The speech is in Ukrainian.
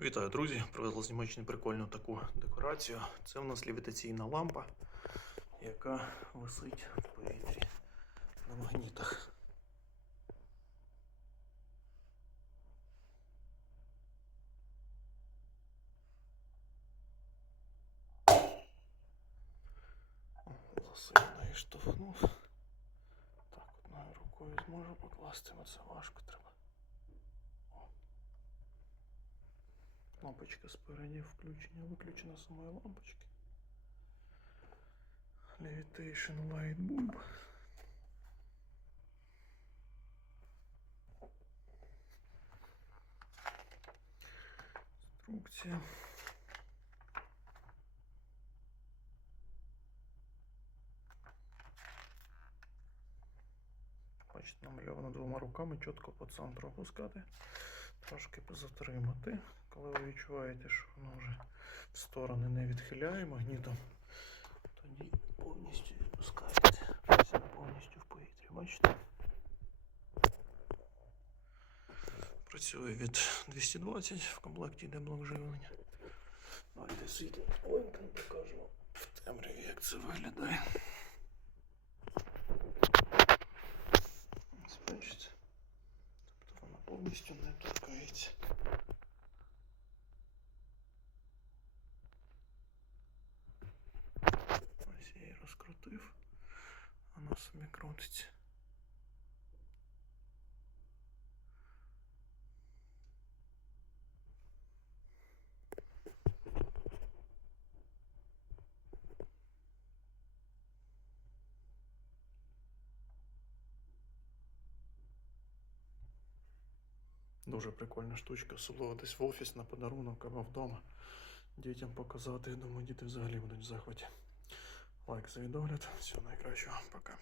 Вітаю, друзі! Привезли з Німеччини прикольну таку декорацію. Це у нас лівітаційна лампа, яка висить в повітрі на магнітах. Засильно і штовхнув. Так, одною рукою зможу покласти, але це важко треба. Лампочка спереді включення, виключена самої лампочки. Levitation Light Bulb. Інструкція. Бачите, намальовано двома руками чітко по центру опускати трошки затримати. Коли ви відчуваєте, що воно вже в сторони не відхиляє магнітом, тоді повністю відпускаєте. Воно повністю в повітрі. Бачите? Працює від 220 в комплекті йде блок живлення. Давайте світло вимкнемо, покажемо в темряві, як це виглядає. Ось бачите? Тобто вона повністю не торкається. Ось я її розкрутив, вона собі крутиться. Дуже прикольна штучка, особливо десь в офіс на подарунок або вдома. Дітям показати, я думаю, діти взагалі будуть в захваті. Лайк за відогляд. Всього найкращого. Пока.